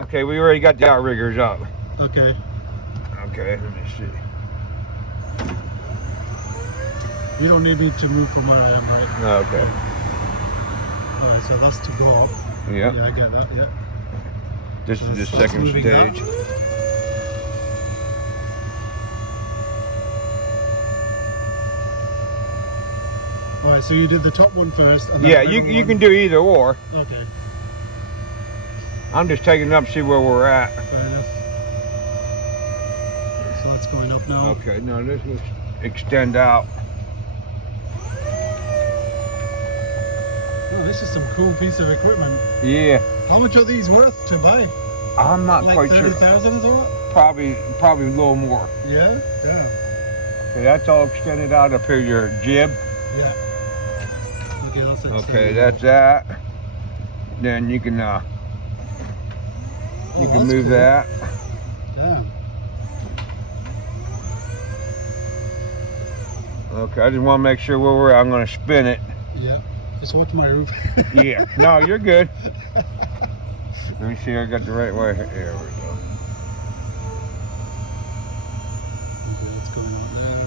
Okay, we already got the outriggers up. Okay. Okay, let me see. You don't need me to move from where I am, right? Okay. Alright, so that's to go up. Yeah. Yeah, I get that, yeah. This So is the it starts second moving stage. up. Alright, so you did the top one first. And then Yeah, the you middle one. can do either or. Okay, I'm just taking it up to see where we're at. fair enough. So that's going up now. Okay, now this will extend out. Oh, this is some cool piece of equipment. Yeah, How much are these worth to buy? I'm not Like quite sure. 30,000 or what? Probably a little more. Yeah? Yeah. Okay, that's all extended out up here, your jib. Yeah. Okay, that's it. Okay, that's that. Then you can Oh, move that's cool. that. Damn. Okay, I just want to make sure where we're at. I'm going to spin it. Yeah. Just watch my roof. Yeah. No, you're good. Let me see. I got the right way. There we go. Okay, that's going on there.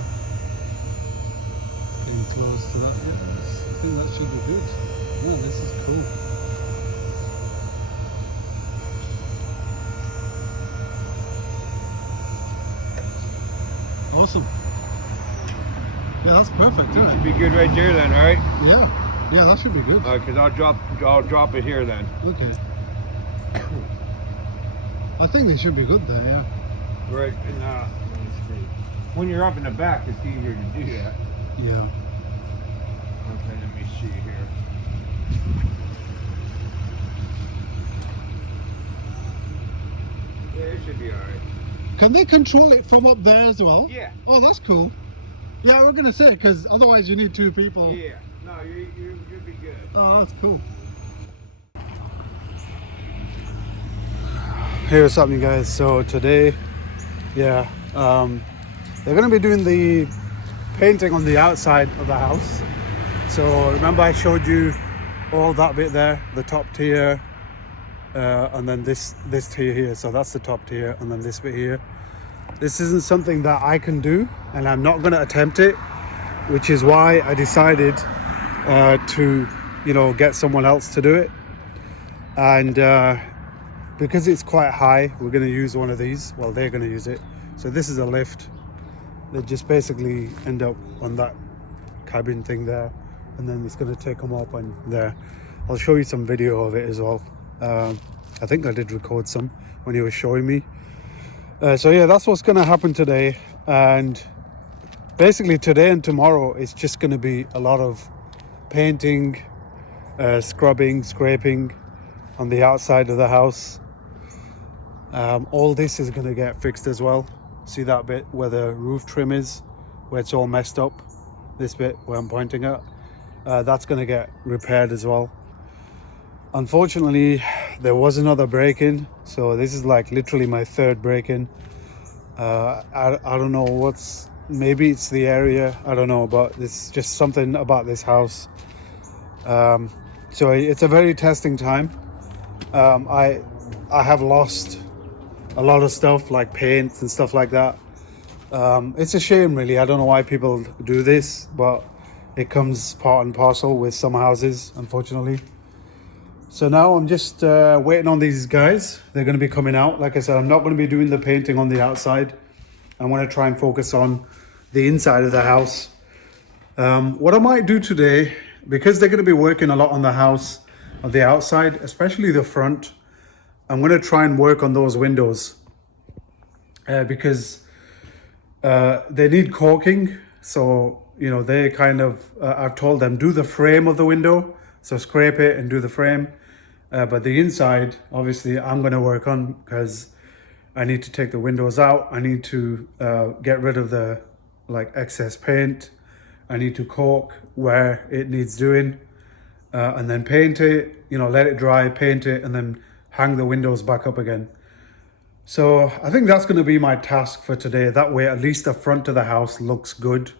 Getting close to that. Yeah, I think that should be good. Yeah, this is cool. Awesome. Yeah, that's perfect, isn't it? Be good right there then, all right? Yeah. Yeah, that should be good. All right, because I'll drop it here then. Okay. I think they should be good there, yeah. Right, and let me see. When you're up in the back, it's easier to do that. Yeah. Okay, let me see here. Yeah, it should be all right. Can they control it from up there as well? Yeah. Oh, that's cool. Yeah, we're gonna say, because otherwise you need two people. Yeah. No, you'll be good. Oh, that's cool. Hey, what's happening, guys? So today, yeah, they're gonna be doing the painting on the outside of the house. So remember I showed you all that bit there, the top tier, and then this tier here. So that's the top tier, and then this bit here. This isn't something that I can do, and I'm not gonna attempt it, which is why I decided to, get someone else to do it. And because it's quite high, we're going to use one of these. Well, they're going to use it. So this is a lift. They just basically end up on that cabin thing there, and then it's going to take them up and there. I'll show you some video of it as well. I think I did record some when he was showing me. So yeah, that's what's going to happen today. And basically today and tomorrow it's just going to be a lot of painting, scrubbing, scraping on the outside of the house. All this is going to get fixed as well. See that bit where the roof trim is, where it's all messed up? This bit where I'm pointing at, that's going to get repaired as well. Unfortunately, there was another break-in, so this is like literally my third break-in. I don't know maybe it's the area, I don't know, but it's just something about this house. So it's a very testing time. I have lost a lot of stuff like paint and stuff like that. It's a shame, really. I don't know why people do this, but it comes part and parcel with some houses, unfortunately. So now I'm just waiting on these guys. They're going to be coming out. Like I said, I'm not going to be doing the painting on the outside. I'm going to try and focus on the inside of the house. What I might do today, because they're going to be working a lot on the house, on the outside, especially the front, I'm going to try and work on those windows because they need caulking. So, they kind of, I've told them, do the frame of the window. So scrape it and do the frame. But the inside, obviously, I'm going to work on because I need to take the windows out. I need to get rid of the excess paint. I need to caulk where it needs doing, and then paint it, let it dry, paint it, and then hang the windows back up again. So I think that's going to be my task for today. That way, at least the front of the house looks good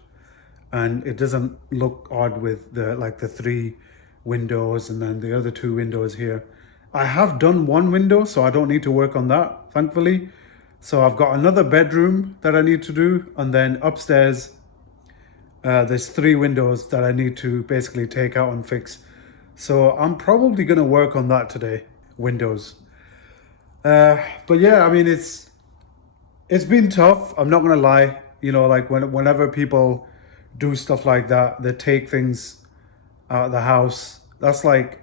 and it doesn't look odd with the three windows and then the other two windows here. I have done one window, so I don't need to work on that, thankfully. So I've got another bedroom that I need to do, and then upstairs, there's 3 windows that I need to basically take out and fix. So I'm probably gonna work on that today, windows. But yeah, I mean, it's been tough. I'm not gonna lie. You know, like whenever people do stuff like that, they take things out of the house. That's like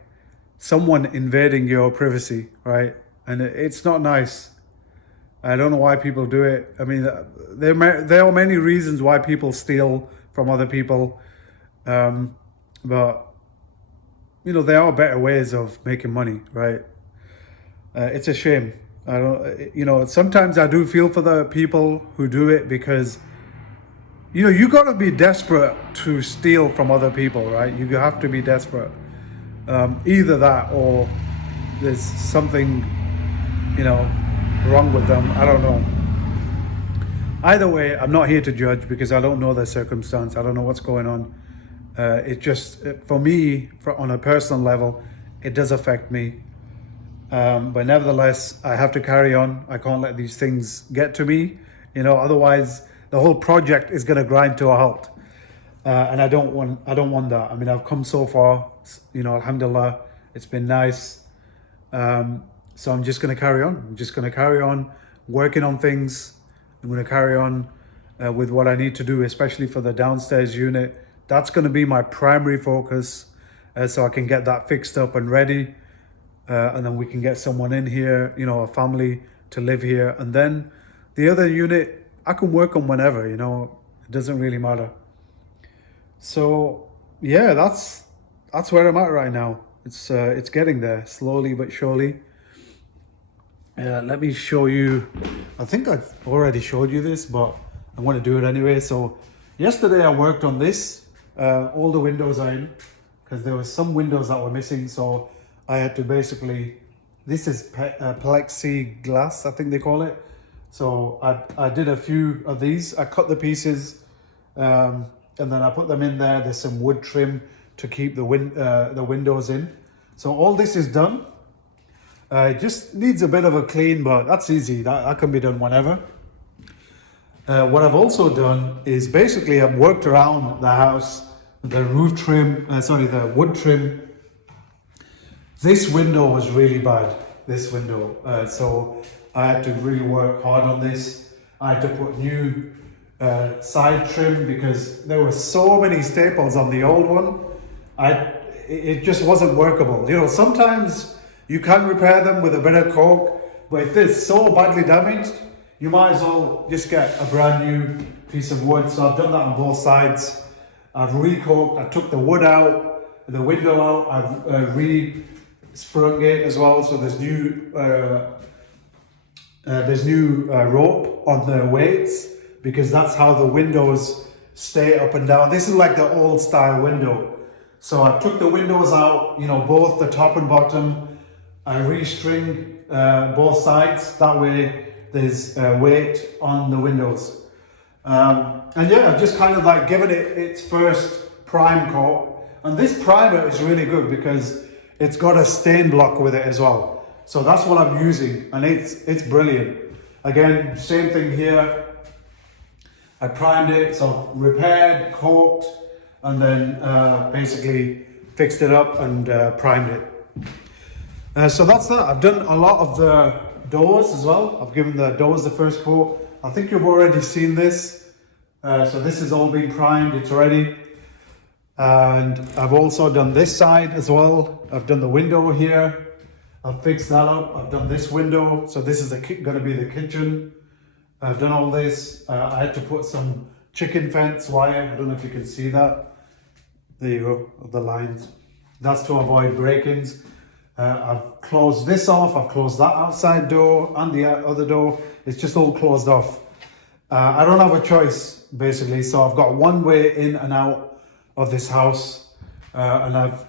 someone invading your privacy, right? And it's not nice. I don't know why people do it. I mean, there are many reasons why people steal from other people, but you know, there are better ways of making money, right? It's a shame. I don't, you know, sometimes I do feel for the people who do it, because you know, you gotta be desperate to steal from other people, right? You have to be desperate. Either that, or there's something, you know, wrong with them. I don't know. Either way, I'm not here to judge, because I don't know their circumstance. I don't know what's going on. It just, for me, on a personal level, it does affect me. But nevertheless, I have to carry on. I can't let these things get to me, you know, otherwise the whole project is going to grind to a halt. And I don't want that. I mean, I've come so far, you know, alhamdulillah, it's been nice. So I'm just going to carry on. I'm just going to carry on working on things. I'm going to carry on with what I need to do, especially for the downstairs unit. That's going to be my primary focus, so I can get that fixed up and ready. And then we can get someone in here, you know, a family to live here. And then the other unit, I can work on whenever, you know, it doesn't really matter. So yeah, that's where I'm at right now. It's getting there, slowly but surely. Let me show you. I think I've already showed you this, but I'm going to do it anyway. So yesterday I worked on this. All the windows are in, because there were some windows that were missing. So I had to basically, this is plexiglass, I think they call it. So I did a few of these. I cut the pieces, and then I put them in there. There's some wood trim to keep the windows in. So all this is done. It just needs a bit of a clean, but that's easy. That can be done whenever. What I've also done is basically I've worked around the house, the roof trim, the wood trim. This window was really bad, this window. So I had to really work hard on this. I had to put new side trim, because there were so many staples on the old one. It just wasn't workable. You know, sometimes you can repair them with a bit of caulk, but if it's so badly damaged, you might as well just get a brand new piece of wood. So I've done that on both sides. I've re-caulked, I took the wood out, the window out, I've re-sprung it as well. So there's new rope on the weights, because that's how the windows stay up and down. This is like the old style window. So I took the windows out, you know, both the top and bottom. I restring both sides. That way there's weight on the windows. And yeah, I've just kind of like given it its first prime coat. And this primer is really good, because it's got a stain block with it as well. So that's what I'm using, and it's brilliant. Again, same thing here. I primed it, so repaired, caulked, and then basically fixed it up and primed it. So that's that. I've done a lot of the doors as well. I've given the doors the first coat. I think you've already seen this. So this has all been primed, it's ready. And I've also done this side as well. I've done the window here. I've fixed that up. I've done this window. So this is going to be the kitchen. I've done all this. I had to put some chicken fence wire. I don't know if you can see that. There you go, the lines. That's to avoid break-ins. I've closed this off. I've closed that outside door and the other door. It's just all closed off. I don't have a choice, basically. So I've got one way in and out of this house. And I've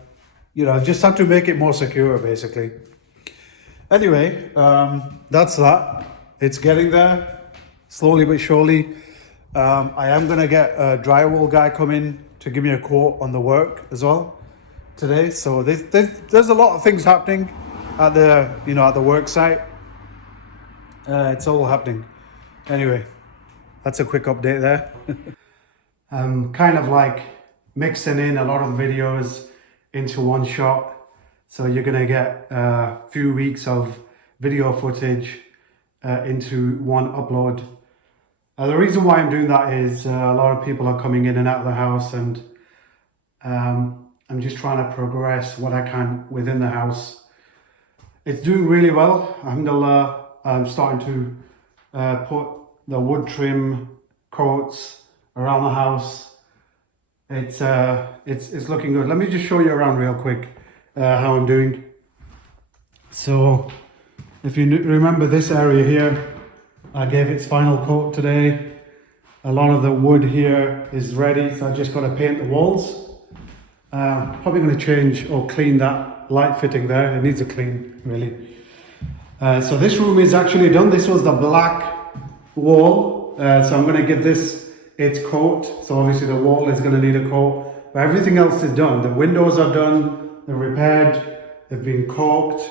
just had to make it more secure, basically. Anyway, that's that. It's getting there, slowly but surely. I am gonna get a drywall guy come in to give me a quote on the work as well today. So there's a lot of things happening. at the work site. It's all happening. Anyway, that's a quick update there. I'm kind of like mixing in a lot of the videos into one shot. So you're gonna get a few weeks of video footage into one upload. The reason why I'm doing that is a lot of people are coming in and out of the house, and I'm just trying to progress what I can within the house. It's doing really well. Alhamdulillah, I'm starting to put the wood trim coats around the house. It's looking good. Let me just show you around real quick how I'm doing. So if you remember this area here, I gave its final coat today. A lot of the wood here is ready, so I just got to paint the walls. Probably going to change or clean that light fitting there. It needs a clean, really. So this room is actually done. This was the black wall. So I'm going to give this its coat. So obviously the wall is going to need a coat. But everything else is done. The windows are done. They're repaired. They've been caulked.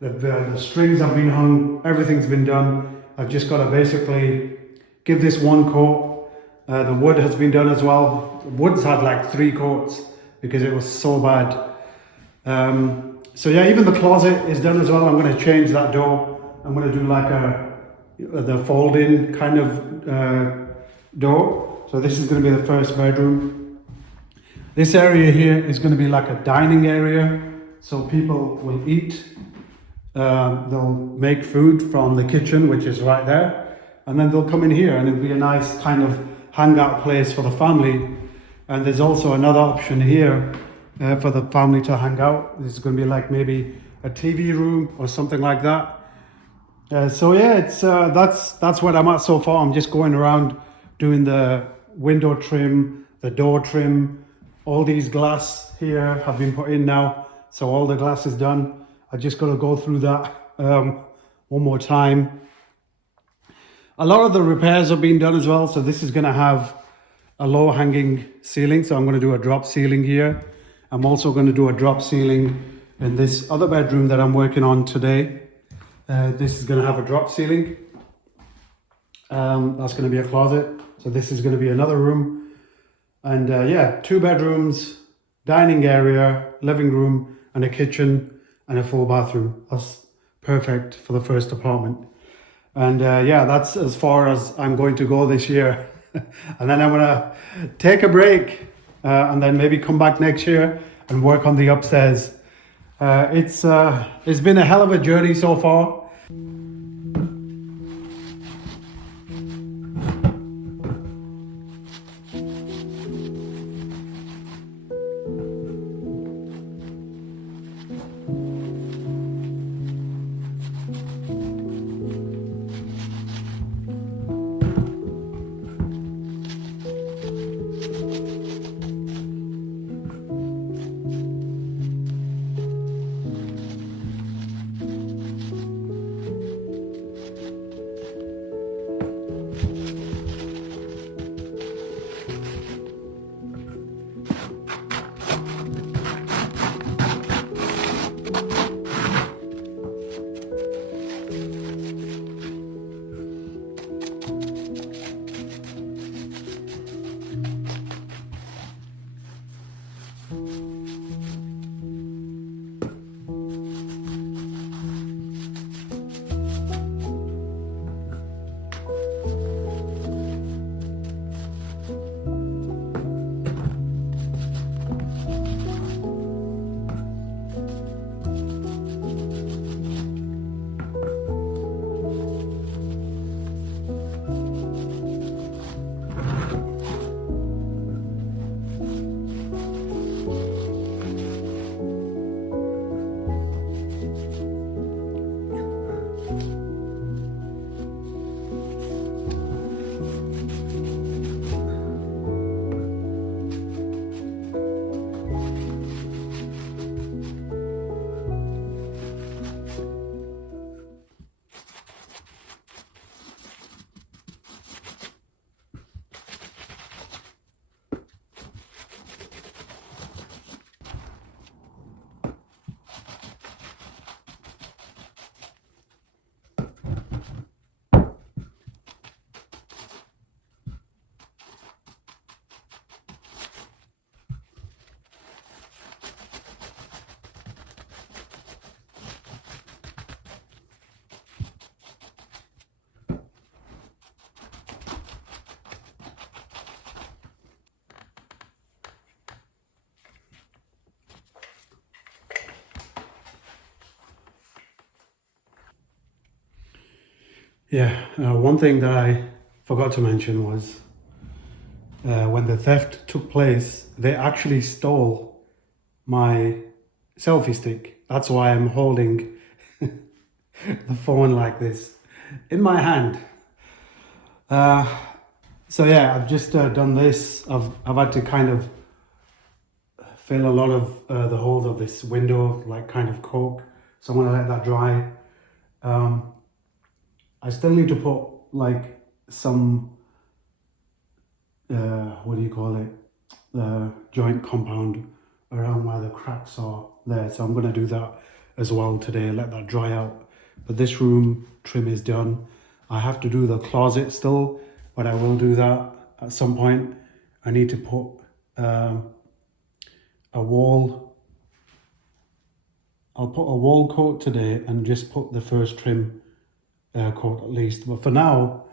The strings have been hung. Everything's been done. I've just got to basically give this one coat. The wood has been done as well. The wood's had like 3 coats because it was so bad. So yeah, even the closet is done as well. I'm going to change that door. I'm going to do like the fold-in kind of door. So this is going to be the first bedroom. This area here is going to be like a dining area. So people will eat. They'll make food from the kitchen, which is right there. And then they'll come in here and it'll be a nice kind of hangout place for the family. And there's also another option here for the family to hang out. This is going to be like maybe a TV room or something like that. So yeah, it's that's what I'm at so far. I'm just going around doing the window trim, the door trim. All these glass here have been put in now, so all the glass is done. I just got to go through that one more time. A lot of the repairs have been done as well. So this is going to have a low hanging ceiling. So I'm going to do a drop ceiling here. I'm also going to do a drop ceiling in this other bedroom that I'm working on today. This is going to have a drop ceiling. That's going to be a closet. So this is going to be another room. And yeah, 2 bedrooms, dining area, living room, and a kitchen, and a full bathroom. That's perfect for the first apartment. And yeah, that's as far as I'm going to go this year. And then I'm going to take a break and then maybe come back next year and work on the upstairs. It's been a hell of a journey so far. Yeah, one thing that I forgot to mention was when the theft took place, they actually stole my selfie stick. That's why I'm holding the phone like this in my hand. So yeah, I've just done this. I've had to kind of fill a lot of the holes of this window, like kind of coke. So I'm gonna let that dry. Um, I still need to put like some what do you call it? The joint compound around where the cracks are there. So I'm gonna do that as well today. Let that dry out. But this room trim is done. I have to do the closet still, but I will do that at some point. I need to put a wall. I'll put a wall coat today and just put the first trim coat at least. But for now,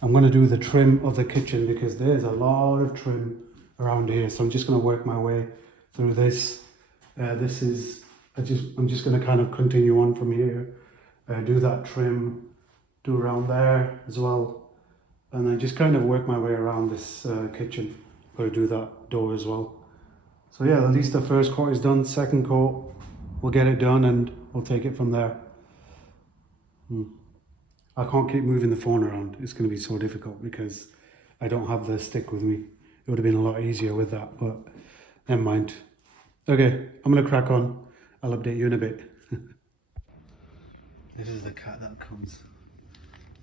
I'm going to do the trim of the kitchen because there's a lot of trim around here. So I'm just going to work my way through this. This is, I'm just going to kind of continue on from here. Do that trim, do around there as well. And then just kind of work my way around this kitchen. Got to do that door as well. So yeah, at least the first coat is done. Second coat, we'll get it done and we'll take it from there. I can't keep moving the phone around. It's going to be so difficult because I don't have the stick with me. It would have been a lot easier with that, but never mind. Okay, I'm going to crack on. I'll update you in a bit. This is the cat that comes.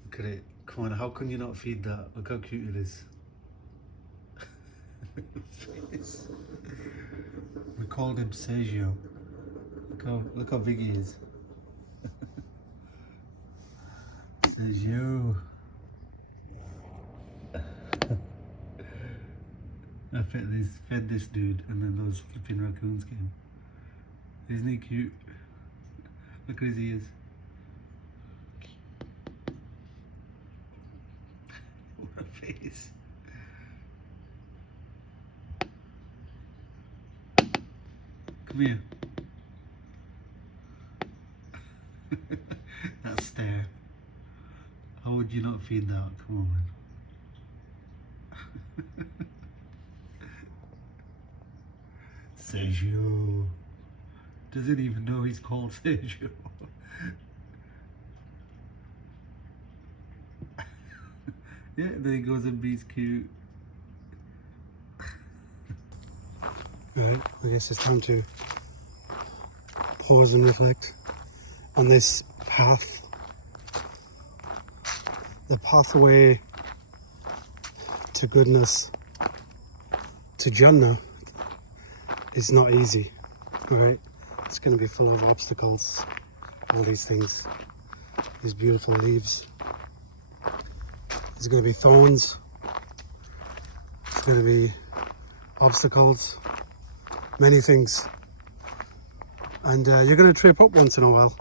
Look at it. Come on, how can you not feed that? Look how cute it is. We called him Sergio. Look how big he is. Sergio. I fed this dude and then those flipping raccoons came. Isn't he cute? Look at his ears. What a face. Come here. That stare. How would you not feed that? Come on, man. Sergio. Doesn't even know he's called Sergio. Yeah, there he goes and be's cute. Alright, I guess it's time to pause and reflect on this path. The pathway to goodness, to Jannah, is not easy, right? It's going to be full of obstacles, all these things, these beautiful leaves. There's going to be thorns, there's going to be obstacles, many things. And you're going to trip up once in a while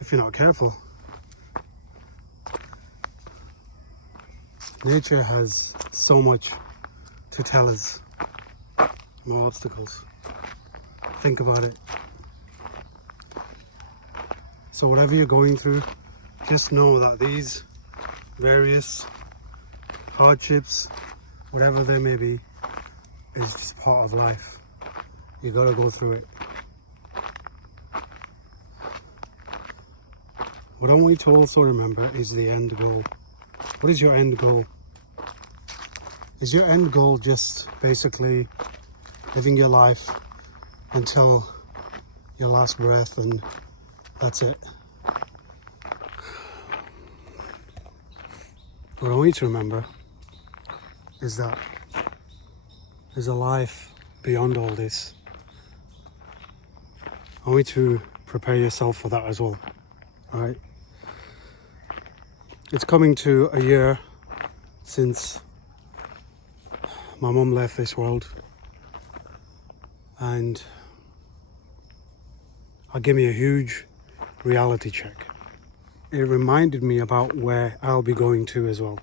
if you're not careful. Nature has so much to tell us. No obstacles. Think about it. So whatever you're going through, just know that these various hardships, whatever they may be, is just part of life. You gotta go through it. What I want you to also remember is the end goal. What is your end goal? Is your end goal just basically living your life until your last breath and that's it? What I want you to remember is that there's a life beyond all this. I want you to prepare yourself for that as well. Alright? It's coming to a year since my mum left this world, and it gave me a huge reality check. It reminded me about where I'll be going to as well.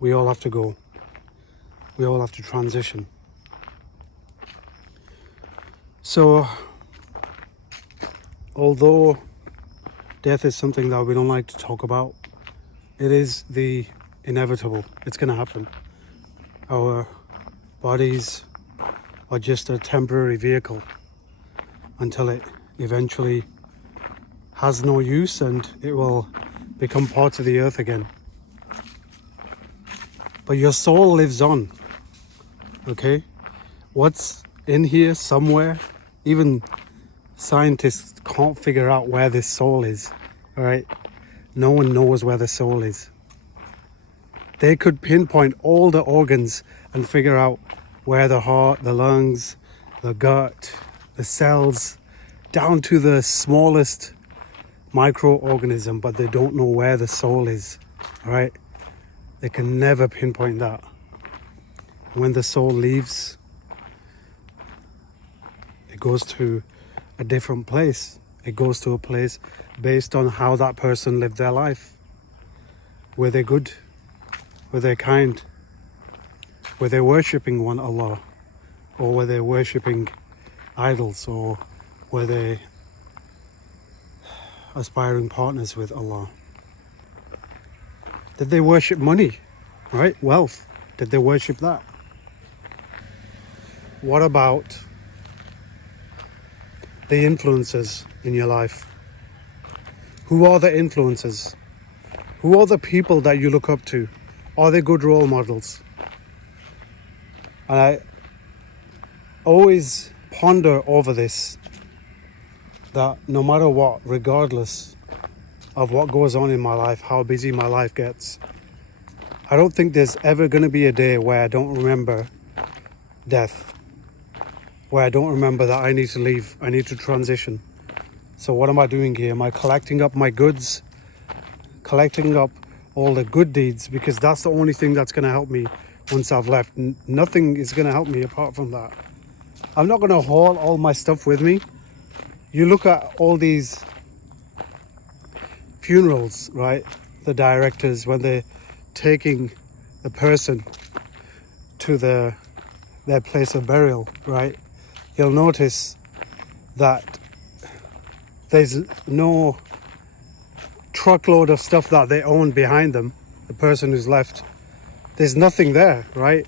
We all have to go. We all have to transition. So, although death is something that we don't like to talk about, It is the inevitable. It's going to happen. Our bodies are just a temporary vehicle until it eventually has no use and it will become part of the earth again. But your soul lives on, okay? What's in here somewhere, even scientists can't figure out where this soul is, all right? No one knows where the soul is. They could pinpoint all the organs and figure out where the heart, the lungs, the gut, the cells, down to the smallest microorganism, but they don't know where the soul is, all right? They can never pinpoint that. When the soul leaves, it goes to a different place. It goes to a place based on how that person lived their life. Were they good? Were they kind? Were they worshipping one Allah? Or were they worshipping idols? Or were they aspiring partners with Allah? Did they worship money, right? Wealth. Did they worship that? What about the influences in your life? Who are the influences? Who are the people that you look up to? Are they good role models? And I always ponder over this, that no matter what, regardless of what goes on in my life, how busy my life gets, I don't think there's ever going to be a day where I don't remember death, where I don't remember that I need to leave, I need to transition. So what am I doing here? Am I collecting up my goods, collecting up all the good deeds, because that's the only thing that's going to help me once I've left. Nothing is going to help me apart from that. I'm not going to haul all my stuff with me. You look at all these funerals, right? The directors, when they're taking the person to their place of burial, right? You'll notice that there's no truckload of stuff that they own behind them, the person who's left. There's nothing there, right?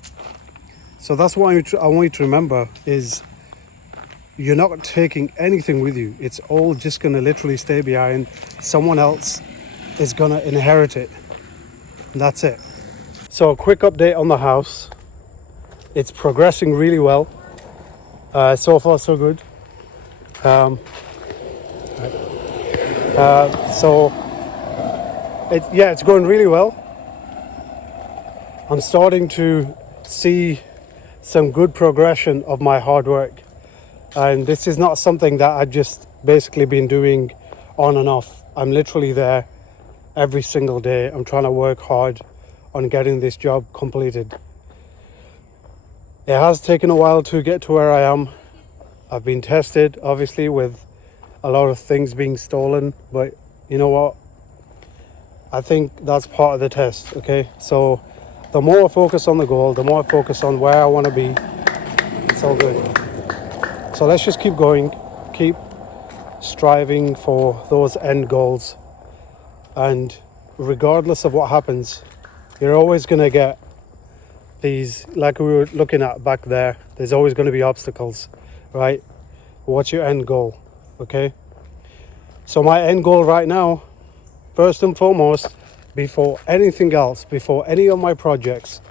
So that's what I want you to remember is you're not taking anything with you. It's all just going to literally stay behind. Someone else is going to inherit it. And that's it. So a quick update on the house. It's progressing really well. So far so good. It's going really well. I'm starting to see some good progression of my hard work. And this is not something that I've just basically been doing on and off. I'm literally there every single day. I'm trying to work hard on getting this job completed. It has taken a while to get to where I am. I've been tested, obviously, with a lot of things being stolen. But you know what? I think that's part of the test, okay? So the more I focus on the goal, the more I focus on where I want to be, it's all good. So let's just keep going, keep striving for those end goals. And regardless of what happens, you're always going to get these, like we were looking at back there, there's always going to be obstacles, right? What's your end goal, okay? So my end goal right now, first and foremost, before anything else, before any of my projects,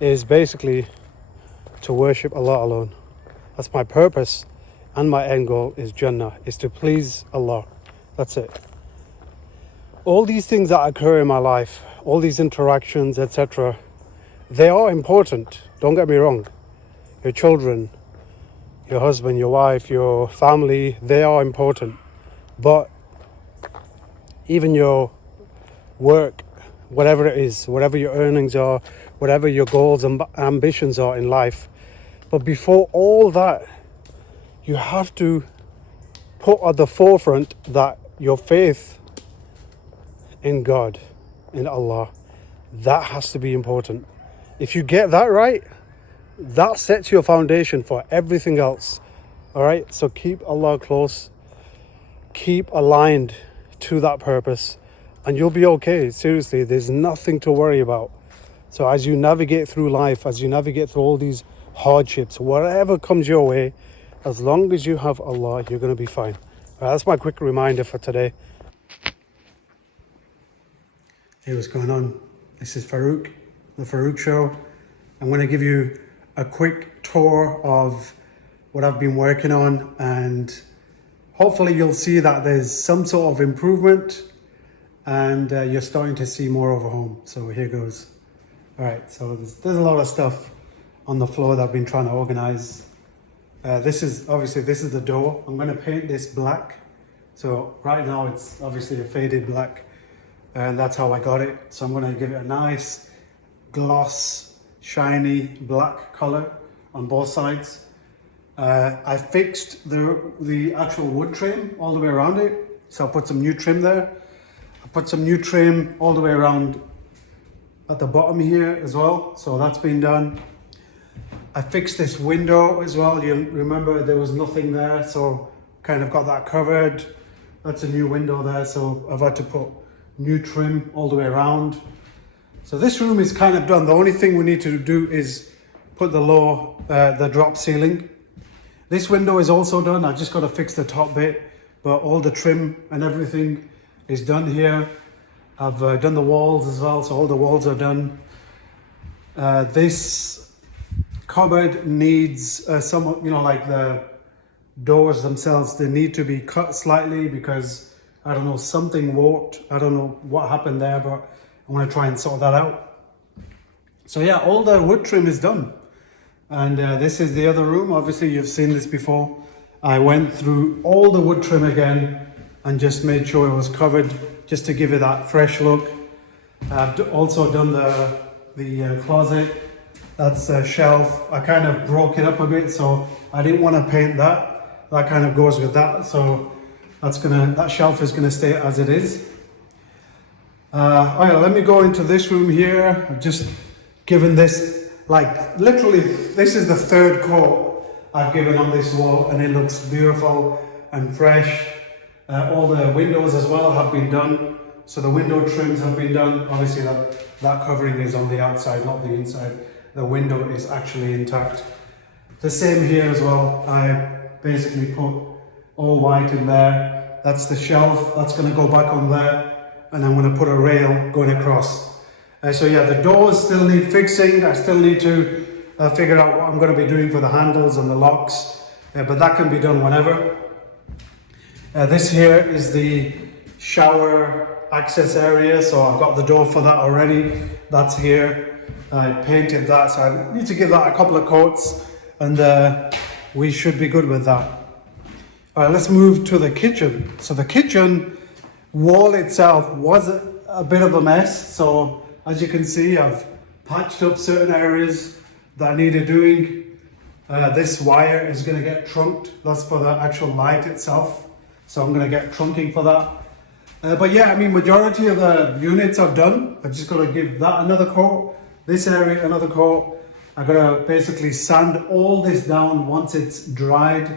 is basically to worship Allah alone. That's my purpose, and my end goal is Jannah, is to please Allah. That's it. All these things that occur in my life, all these interactions, etc., they are important. Don't get me wrong. Your children, your husband, your wife, your family, they are important. But even your work, whatever it is, whatever your earnings are, whatever your goals and ambitions are in life, but before all that, you have to put at the forefront that your faith in God, in Allah, that has to be important. If you get that right, that sets your foundation for everything else. All right, so keep Allah close, keep aligned to that purpose, and you'll be okay. Seriously, there's nothing to worry about. So as you navigate through life, as you navigate through all these hardships, whatever comes your way, as long as you have Allah, you're going to be fine. That's my quick reminder for today. Hey, what's going on? This is Farooq, the Farooq Show. I'm going to give you a quick tour of what I've been working on, and hopefully you'll see that there's some sort of improvement, and you're starting to see more of a home. So here goes. All right, so there's a lot of stuff on the floor that I've been trying to organize. This is the door. I'm going to paint this black. So right now it's obviously a faded black, and that's how I got it. So I'm going to give it a nice gloss, shiny black color on both sides. I fixed the actual wood trim all the way around it. So I put some new trim there. I put some new trim all the way around at the bottom here as well. So that's been done. I fixed this window as well. You remember there was nothing there, so kind of got that covered. That's a new window there, so I've had to put new trim all the way around. So this room is kind of done. The only thing we need to do is put the drop ceiling. This window is also done. I've just got to fix the top bit, but all the trim and everything is done here. I've done the walls as well, so all the walls are done. This cupboard needs somewhat, like the doors themselves, they need to be cut slightly because, I don't know, something warped. I don't know what happened there, but I want to try and sort that out. So yeah, all the wood trim is done. And this is the other room. Obviously, you've seen this before. I went through all the wood trim again and just made sure it was covered just to give it that fresh look. I've also done the closet. That's a shelf. I kind of broke it up a bit, so I didn't want to paint that. That kind of goes with that. So that shelf is gonna stay as it is. All right, let me go into this room here. I've just given this, literally, this is the third coat I've given on this wall, and it looks beautiful and fresh. All the windows as well have been done. So the window trims have been done. Obviously that covering is on the outside, not the inside. The window is actually intact. The same here as well. I basically put all white in there. That's the shelf. That's going to go back on there. And I'm going to put a rail going across. So yeah, the doors still need fixing. I still need to figure out what I'm going to be doing for the handles and the locks. But that can be done whenever. This here is the shower access area. So I've got the door for that already. That's here. I painted that, so I need to give that a couple of coats, and we should be good with that. All right, let's move to the kitchen. So the kitchen wall itself was a bit of a mess. So as you can see, I've patched up certain areas that I needed doing. This wire is going to get trunked. That's for the actual light itself. So I'm going to get trunking for that. But yeah, I mean, majority of the units are done. I've just got to give that another coat. This area, another coat. I'm gonna basically sand all this down once it's dried.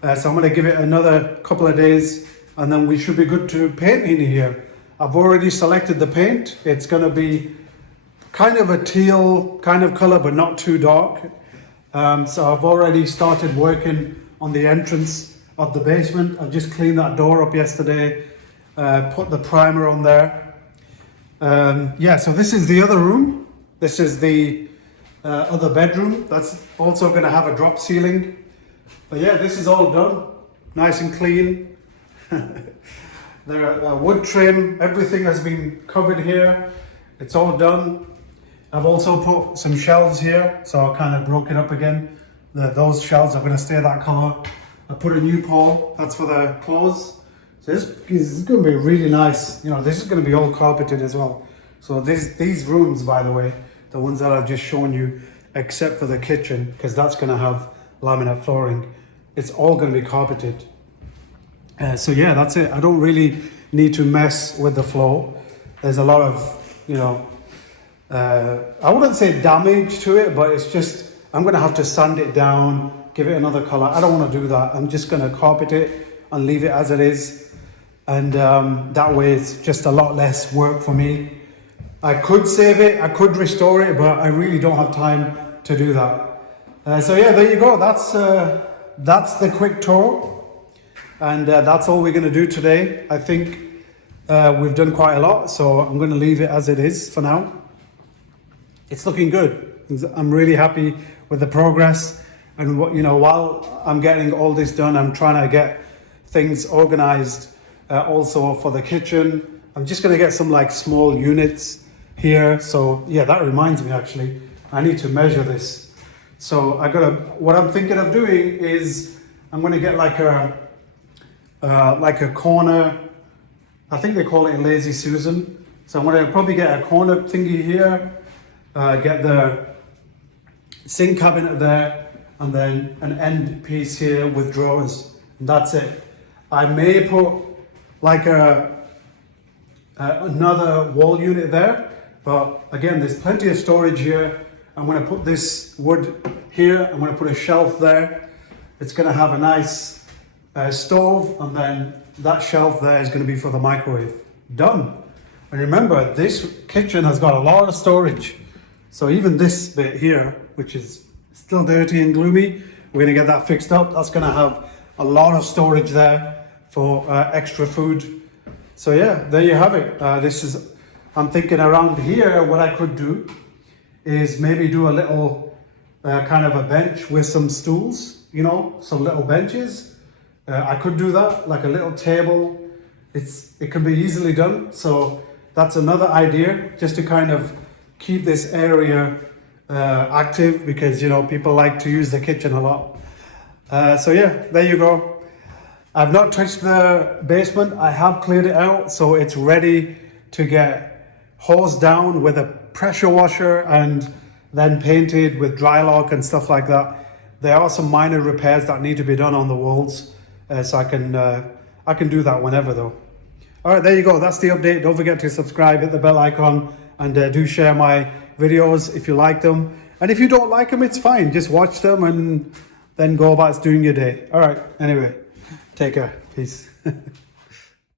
So I'm gonna give it another couple of days, and then we should be good to paint in here. I've already selected the paint. It's gonna be kind of a teal kind of color, but not too dark. So I've already started working on the entrance of the basement. I've just cleaned that door up yesterday, put the primer on there. Yeah, so this is the other room. This is the other bedroom. That's also going to have a drop ceiling. But yeah, this is all done. Nice and clean. There are wood trim. Everything has been covered here. It's all done. I've also put some shelves here. So I kind of broke it up again. Those shelves are going to stay that color. I put a new pole. That's for the clothes. So this is going to be really nice. This is going to be all carpeted as well. So these rooms, by the way, the ones that I've just shown you, except for the kitchen, because that's going to have laminate flooring, it's all going to be carpeted. So yeah, that's it. I don't really need to mess with the floor. There's a lot of, I wouldn't say damage to it, but it's just, I'm going to have to sand it down, give it another color. I don't want to do that. I'm just going to carpet it and leave it as it is. and that way it's just a lot less work for me. I could save it, I could restore it, but I really don't have time to do that. So yeah, there you go. That's the quick tour, and that's all we're going to do today. I think we've done quite a lot, so I'm going to leave it as it is for now. It's looking good. I'm really happy with the progress, and while I'm getting all this done, I'm trying to get things organized also for the kitchen. I'm just going to get some like small units here. So yeah, that reminds me, actually, I need to measure this. So what I'm thinking of doing is I'm going to get like a corner. I think they call it a lazy Susan. So I'm going to probably get a corner thingy here, get the sink cabinet there, and then an end piece here with drawers, and that's it. I may put like another wall unit there, but again, there's plenty of storage here. I'm going to put this wood here, I'm going to put a shelf there. It's going to have a nice stove, and then that shelf there is going to be for the microwave. Done. And remember, this kitchen has got a lot of storage. So even this bit here, which is still dirty and gloomy, we're going to get that fixed up. That's going to have a lot of storage there for extra food. So yeah, there you have it. I'm thinking around here, what I could do is maybe do a little kind of a bench with some stools, some little benches. I could do that, like a little table. It can be easily done. So that's another idea, just to kind of keep this area active, because people like to use the kitchen a lot. So yeah, there you go. I've not touched the basement. I have cleared it out, so it's ready to get hosed down with a pressure washer and then painted with Drylock and stuff like that. There are some minor repairs that need to be done on the walls, so I can do that whenever though. All right, there you go. That's the update. Don't forget to subscribe, hit the bell icon, and do share my videos if you like them. And if you don't like them, it's fine. Just watch them and then go about doing your day. All right, anyway, take care. Peace.